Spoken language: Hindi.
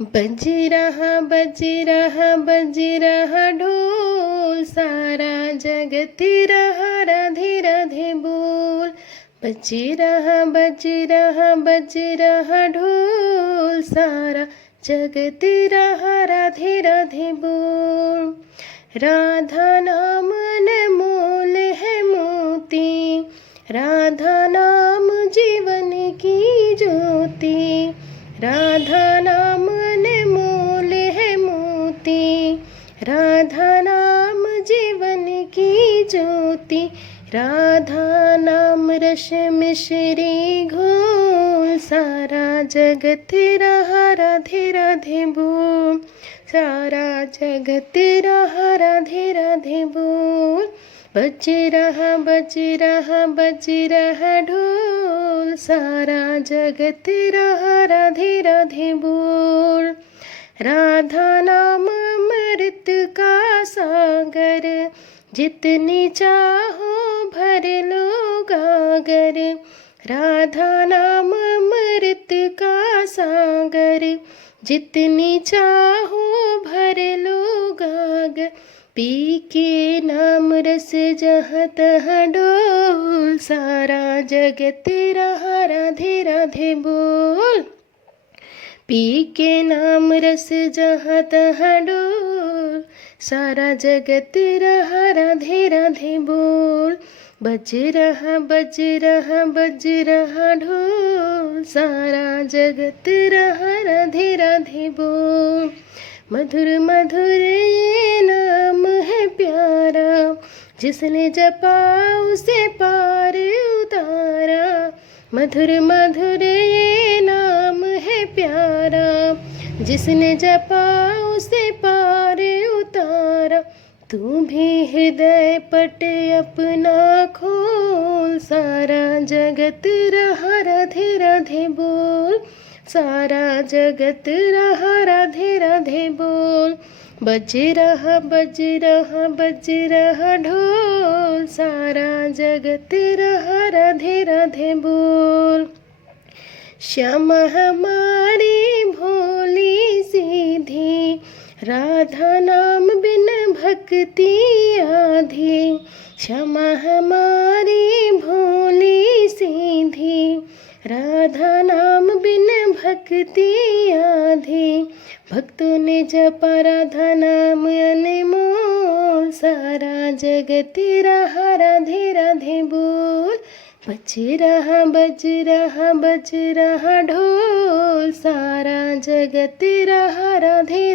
बज रहा ढोल, सारा जगत रहा राधे राधे बोल। बज रहा ढोल, सारा जगत रहा राधे राधे बोल। राधा नाम अनमोल है मोती, राधा नाम जीवन की ज्योति। राधा नाम अनमोल है मोती, राधा नाम जीवन की ज्योति। राधा नाम रस मिश्री घोल, सारा जगत रहा राधे राधे बोल। सारा जगत रहा राधे राधे बोल। बज रहा ढोल, सारा जगत रहा राधे राधे बोल। राधा नाम अमृत का सागर, जितनी चाहो भर लो गागर। राधा नाम अमृत का सागर, जितनी चाहो भर लो गागर। पी के नाम रस जहाँ तहाँ डोल, सारा जगत रहा राधे राधे बोल। पी के नाम रस जहाँ तहाँ डोल, सारा जगत रहा राधे राधे बोल। बज रहा ढोल, सारा जगत रहा राधे राधे बोल। मधुर मधुर ये नाम है प्यारा, जिसने जपा उसे पार उतारा। मधुर मधुर ये नाम है प्यारा, जिसने जपा उसे पार उतारा। तू भी हृदय पट अपना खोल, सारा जगत रहा राधे राधे बोल। सारा जगत रहा राधे राधे बोल। बज रहा ढोल, सारा जगत रहा राधे राधे बोल। श्यामा हमारी भोली सीधी, राधा नाम बिन भक्ति आधी। श्यामा हमारी भोली सीधी, राधा नाम बिन भक्ति आधी। भक्तों ने जपा राधा नाम अनमोल, सारा जगत रहा राधे राधे बोल। बज रहा ढोल, सारा जगत रहा राधे